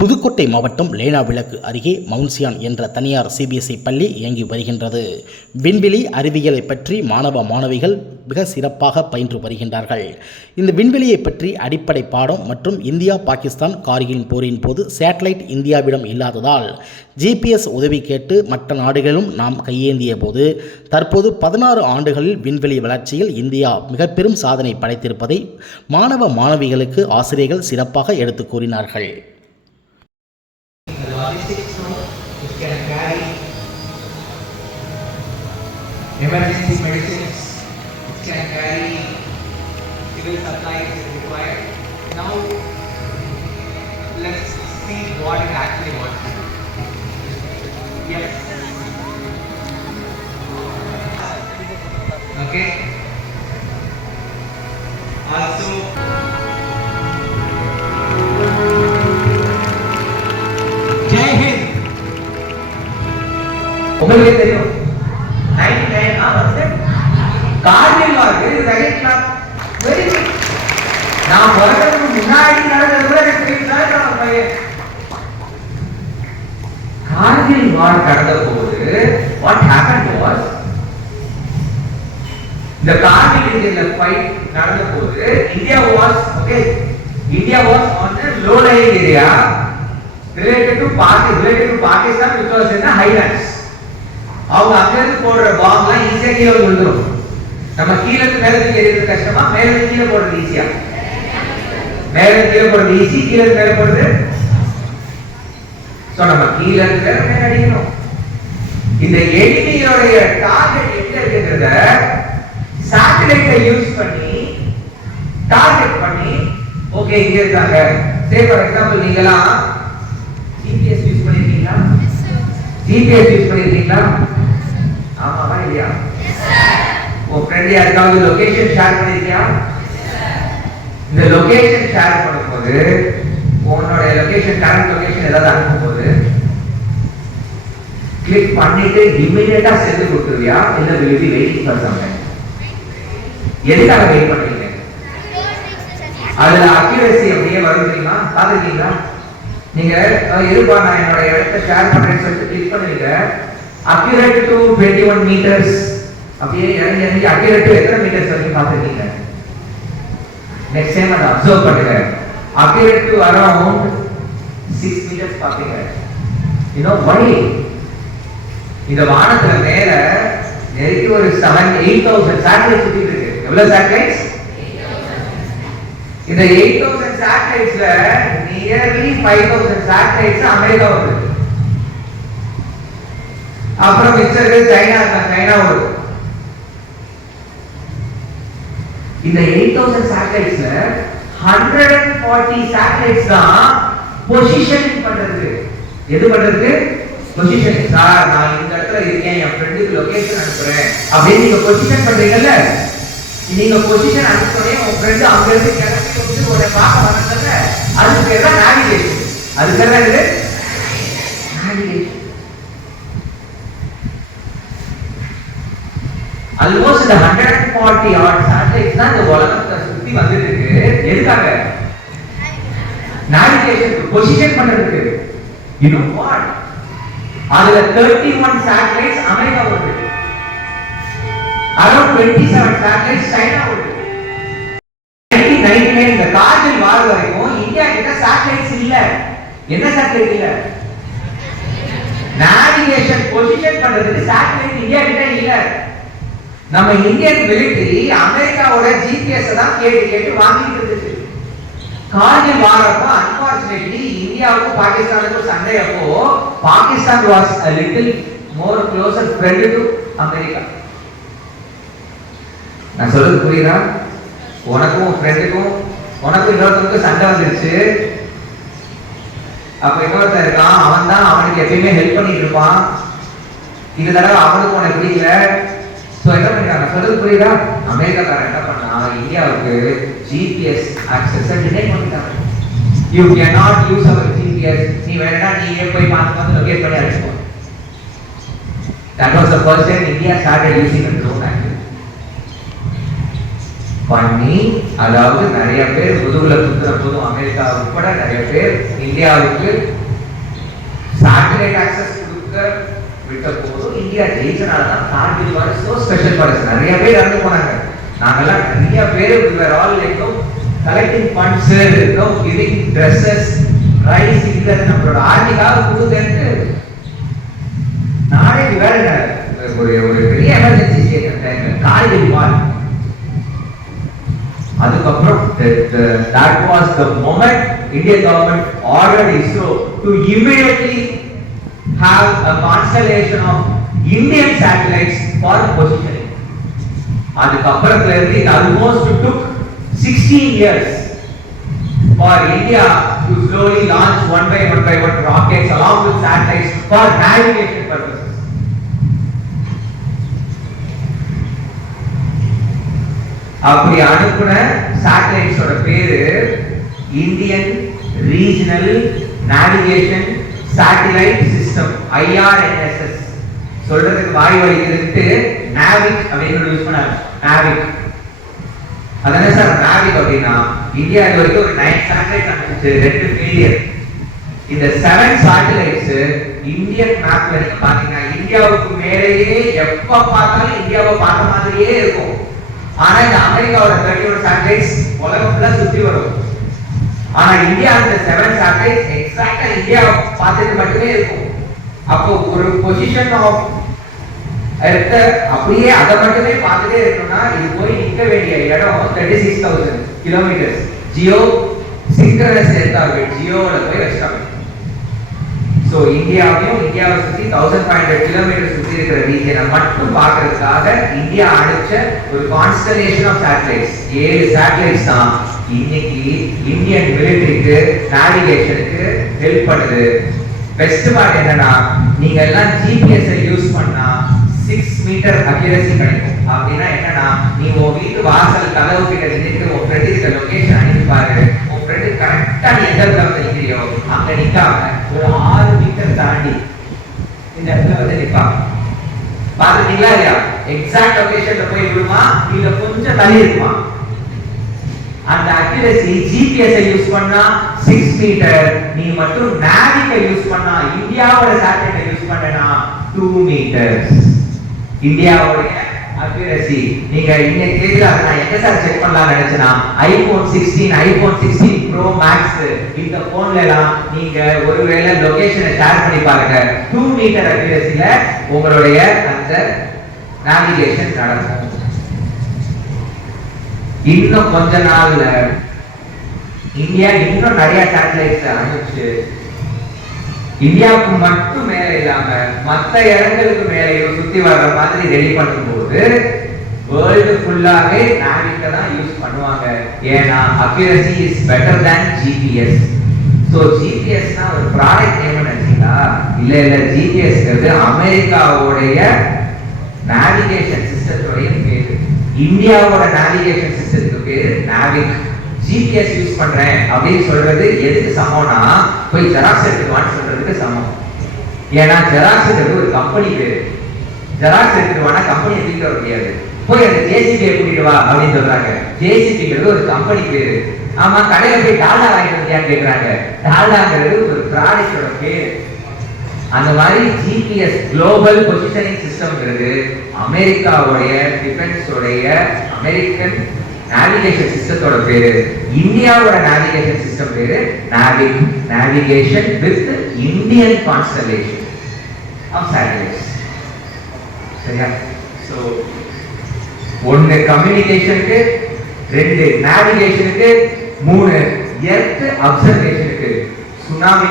புதுக்கோட்டை மாவட்டம் லேனாவிளக்கு அருகே மவுன்சியான் என்ற தனியார் சிபிஎஸ்இ பள்ளி இயங்கி வருகின்றது. விண்வெளி அறிவியலை பற்றி மாணவ மாணவிகள் மிக சிறப்பாக பயின்று வருகின்றார்கள். இந்த விண்வெளியை பற்றி அடிப்படை பாடம் மற்றும் இந்தியா பாகிஸ்தான் கார்கில் போரின் போது சேட்டலைட் இந்தியாவிடம் இல்லாததால் GPS உதவி கேட்டு மற்ற நாடுகளிலும் நாம் கையேந்திய போது தற்போது 16 ஆண்டுகளில் விண்வெளி வளர்ச்சியில் இந்தியா மிக பெரும் சாதனை படைத்திருப்பதை மாணவ மாணவிகளுக்கு ஆசிரியர்கள் சிறப்பாக எடுத்து கூறினார்கள். Logistics note, it can carry emergency medicines, it can carry civil supplies if required. Now let's see what it actually wants to do. Yes. Okay. Also உங்களுக்கு தெரியும் 99 கார்கில் வார் வெரி ரைட் வெரி குட். நான் பிறக்கிறதுக்கு முன்னாடி நடந்தது கூட தெரியும். கார்கில் வார் நடந்த போது what happened was the Kargil Indian fight நடந்த போது India was on the low lying area related to Pakistan which was in the highlands. அவங்க அங்கிருந்து போடுற பாம்லாம் ஈஸியா கீழே விழுந்துரும். நம்ம கீழே மேலே ஏறிறது கஷ்டமா, மேலே கீழே போடுறது ஈஸியா? மேலே கீழே போடுறது ஈஸி, கீழே மேலே போடுறது. சோ நம்ம கீழே மேலே அடிக்கணும். இந்த எனிமியோட டார்கெட் எங்க இருக்குன்றத சாட்டலைட்டை யூஸ் பண்ணி டார்கெட் பண்ணி ஓகே இங்க இருக்காங்க. சே ஃபார் எக்ஸாம்பிள் நீங்கலாம் GPS யூஸ் பண்ணிருக்கீங்களா? GPS யூஸ் பண்ணிருக்கீங்களா? ஆமாவா இல்லையா? உங்க ஃப்ரெண்ட் யாருக்காவது லொகேஷன் ஷேர் பண்ணிருக்கியா? இந்த லொகேஷன் ஷேர் பண்ணும்போது உன்னோட லொகேஷன் கரண்ட் லொகேஷன் ஏதாவது அனுப்பும்போது கிளிக் பண்ணிட்டு இமிடியேட்டா சென்று கொடுத்துருவியா இல்ல will you be waiting for some time? எதுக்காக வெயிட் பண்றீங்க? அதுல அக்யூரசி அப்படியே வரும் தெரியுமா? பாத்துருக்கீங்களா? நீங்க எதுப்பா நான் என்னோட இடத்தை ஷேர் பண்றேன்னு சொல்லிட்டு கிளிக் பண்ணுவீங்க. அக்யூரேட் டு 21 மீட்டர்ஸ் அப்படியே இறங்கி அக்யூரேட் டு எத்தனை மீட்டர்ஸ் வரைக்கும் பார்த்துருக்கீங்க? நெக்ஸ்ட் டைம் அதை அப்சர்வ் பண்ணுங்க. அக்யூரேட் டு அரௌண்ட் 6 மீட்டர்ஸ் பார்ப்பீங்க. You know why? இந்த வானத்துல மேல நெருக்கி ஒரு 8000 சேட்டலைட் சுத்திட்டு இருக்கு. எவ்வளவு சேட்டலைட்ஸ்? இந்த 8000 சேட்டலைட்ஸ்ல நியர்லி 5000 சேட்டலைட்ஸ் அமெரிக்கா வருது. அப்புறம் மிச்சருக்கு சைனா வருது. இந்த 8000 சேட்டலைட்ஸ்ல 140 சேட்டலைட்ஸ் தான் பொசிஷனிங் பண்றது. எது பண்றது? பொசிஷனிங். சார் நான் இந்த இடத்துல இருக்கேன், என் ஃப்ரெண்டுக்கு லொகேஷன் அனுப்புறேன் அப்படின்னு நீங்க பொசிஷன் பண்றீங்கல்ல. நீங்க பொசிஷன் அனுப்புறே உங்க ஃப்ரெண்ட் அங்க இருந்து கிளம்பி வந்து ஒரு பார்க்க வந்ததுல அதுக்கு பேர் தான் நேவிகேஷன். அது பேர் என்னது? நேவிகேஷன். ஆல்மோஸ்ட் இந்த 140 ஆட் சேட்டலைட்ஸ் தான் இந்த உலகத்தை சுத்தி வந்துட்டு இருக்கு. எதுக்காக? நேவிகேஷன், பொசிஷன் பண்றதுக்கு. You know what? அதுல 31 சேட்டலைட்ஸ் அமெரிக்கா வருது. அரௌண்ட் 27 சேட்டலைட்ஸ் சைனா வருது. 1999 இந்த கார்கில் வார் வரைக்கும் இந்தியா கிட்ட சேட்டலைட்ஸ் இல்ல. என்ன சேட்டலைட் இல்ல? நேவிகேஷன், பொசிஷன் பண்றதுக்கு சேட்டலைட் இந்தியா கிட்ட இல்ல. நம்ம இந்தியன் மிலிட்டரி அமெரிக்காவோட GPS தான் கேட்டு வாங்கிட்டு இருந்துச்சு. கார்கில் வார் அப்போ அன்பார்ச்சுனேட்லி இந்தியாவுக்கும் பாகிஸ்தானுக்கும் சண்டை அப்போ Pakistan was a little more closer friend to America. நான் சொல்றது புரியுதா? உனக்கும் ஃப்ரெண்டுக்கும் உனக்கும் இன்னொருத்தருக்கும் சண்டை வந்துருச்சு. அப்ப இன்னொருத்தர் இருக்கான், அவன் தான் அவனுக்கு எப்பயுமே ஹெல்ப் பண்ணிட்டு இருப்பான். இந்த தடவை அவனுக்கு உனக்கு பிடிக்கல. சோ என்ன பண்ணிட்டாங்க? சொல்றது புரியுதா? அமெரிக்காக்காரன் என்ன பண்ணா, இந்தியாவுக்கு GPS ஆக்சஸ் டினை பண்ணிட்டாங்க. You cannot use our GPS. நீ வேணா நீயே போய் பார்த்து லொகேட் பண்ணி அடிச்சுக்கோ. That was the first time India started using a drone actually. பண்ணி, அதாவது நிறைய பேர் முதுகுல குத்துற போதும் அமெரிக்கா உட்பட நிறைய பேர் இந்தியாவுக்கு சேட்டலைட் ஆக்சஸ் கொடுக்க விட்ட போதும் இந்தியா ஜெயிச்சனால தான் கார்கில் வார் சோ ஸ்பெஷல் ஃபார் அஸ். நிறைய பேர் இறந்து போனாங்க. நாங்கெல்லாம் நிறைய பேர் we were all like collecting funds, giving dresses, rice, இல்ல நம்மளோட ஆர்மிக்காக கொடுத்துட்டு நாளைக்கு வேற ஒரு பெரிய எமர்ஜென்சி டைம்ல கார்கில் வார். அதுக்கப்புறம் that was the moment Indian government ordered ISRO to immediately have a constellation of Indian satellites for positioning. அதுக்கப்புறத்துல இருந்து it almost took 16 years for India to slowly launch one by one rockets along with satellites for navigation purposes. அப்படி அனுப்புன சேட்டலைட்ஸோட பேரு Indian regional navigation satellite system, IRNSS. சொல்றதுக்கு வாய் வலிக்குதுன்னு நாவிக் அப்படின்னு use பண்ணாங்க. நாவிக் அதானே sir NavIC அப்படின்னா இந்தியா இது வரைக்கும் ஒரு 9 சேட்டலைட் அனுப்பிச்சு, 2 ஃபெயிலியர். இந்த 7 சேட்டலைட்ஸ் இந்தியன் மேப்ல நீங்க பாத்தீங்கன்னா இந்தியாவுக்கு மேலேயே எப்ப பார்த்தாலும் இந்தியாவை பார்த்த மாதிரியே இருக்கும். ஆனா இந்த அமெரிக்காவோட 31 சேட்டலைட்ஸ் உலகம் ஃபுல்லா சுத்தி வரும். ஆனா இந்தியா அந்த 7 சேட்டலைட்ஸ் எக்ஸாக்ட்டா இந்தியா பார்த்துட்டு மட்டுமே இருக்கும். அப்போ ஒரு பொசிஷன் ஆஃப் எர்த் அப்படியே அதை மட்டுமே பார்த்துட்டே இருக்கணும்னா இது போய் நிற்க வேண்டிய இடம் 36,000 kilometres geo synchronous earth orbit ஜியோல போய் வச்சாங்க. சோ இந்தியாவை சுத்தி 1500 கிலோமீட்டர் சுத்தி இருக்கிற ரீஜனை மட்டும் பார்க்கிறதுக்காக இந்தியா அனுப்பிச்ச ஒரு கான்ஸ்டலேஷன் ஆஃப் சேட்டலைட்ஸ் 7 சேட்டலைட்ஸ் தான் இன்னைக்கு இந்தியன் மிலிட்டரிக்கு நேவிகேஷனுக்கு ஹெல்ப் பண்ணுது. பெஸ்ட் பார்ட் என்னன்னா நீங்க எல்லாம் ஜிபிஎஸ் யூஸ் பண்ணா 6 மீட்டர் அக்யூரசி கிடைக்கும். அப்படின்னா என்னன்னா நீ உன் வீட்டு வாசல் கதவு கிட்ட நின்று உன் ஃப்ரெண்ட் இருக்க லொகேஷன் அனுப்பி பாரு. உன் ஃப்ரெண்ட் கரெக்டா நீ எந்த இடத்துல நிக்கிறியோ அங்க நிக்காம ஒரு 6 மீட்டர் தாண்டி இந்த இடத்துல வந்து நிப்பாங்க. பாத்துட்டீங்களா இல்லையா? எக்ஸாக்ட் லொகேஷன்ல போய் விடுமா இல்ல கொஞ்சம் தள்ளி இருக்குமா? அந்த அக்யூரசி ஜிபிஎஸ் யூஸ் பண்ணா 6 மீட்டர், நீ மட்டும் நாவிக யூஸ் பண்ணா இந்தியாவோட சேட்டலைட் யூஸ் பண்ணனா 2 மீட்டர்ஸ். இந்தியாவோட அக்யூரசி நீங்க இன்னைக்கு கேக்குறா நான் எங்க சார் செக் பண்ணலாம் நினைச்சனா ஐபோன் 16 ப்ரோ மேக்ஸ் இந்த போன்ல எல்லாம் நீங்க ஒருவேளை லொகேஷனை ஷேர் பண்ணி பாருங்க 2 மீட்டர் அக்யூரசில உங்களுடைய அந்த நேவிகேஷன் நடக்கும். இன்னும் கொஞ்ச நாள்ல இந்தியா இன்னும் நிறைய சேட்டலைட்ஸ் அனுப்பிச்சு இந்தியாவுக்கு மட்டும் மேல இல்லாம மற்ற இடங்களுக்கு மேலேயும் சுத்தி வர்ற மாதிரி ரெடி பண்ணும்போது வேர்ல்டு ஃபுல்லாவே நாவிக்க தான் யூஸ் பண்ணுவாங்க. ஏன்னா accuracy is better than GPS. So ஜிபிஎஸ்னா ஒரு ப்ராடக்ட் நேம் நினைச்சீங்களா? இல்ல ஜிபிஎஸ்ங்கிறது அமெரிக்காவுடைய நேவிகேஷன் சிஸ்டத்தோட பேரு. இந்தியாவோட நேவிகேஷன் சிஸ்டத்துக்கு பேரு நாவிக். ஜிபிஎஸ் யூஸ் பண்றேன் அப்படின்னு சொல்றது எதுக்கு சமம்னா போய் ஜெராக்ஸ் எடுத்துவான்னு சொல்றதுக்கு சமம். ஏன்னா ஜெராக்ஸ்ங்கிறது ஒரு கம்பெனி பேரு. ஜெராக்ஸ் எடுத்துவானா கம்பெனியை தூக்கிட்டு வர முடியாது. போய் அந்த ஜேசிபியை கூட்டிட்டு வா அப்படின்னு சொல்றாங்க. ஜேசிபிங்கிறது ஒரு கம்பெனி பேரு. ஆமா கடையில போய் டால்டா வாங்கிட்டு வந்தியான்னு கேட்கறாங்க. டால்டாங்கிறது ஒரு ப்ராடக்டோட பேரு. அந்த மாதிரி ஜிபிஎஸ் குளோபல் பொசிஷனிங் சிஸ்டம்ங்கிறது அமெரிக்காவுடைய டிஃபென்ஸோடைய அமெரிக்கன் நேவிகேஷன் சிஸ்டத்தோட பேரு. இந்தியாவோட நேவிகேஷன் சிஸ்டம் பேரு NavIC. Navigation with Indian constellation of satellites. சரியா? சோ 1 கம்யூனிகேஷனுக்கு, 2 நேவிகேஷனுக்கு, 3 எர்த் அப்சர்வேஷனுக்கு. சுனாமி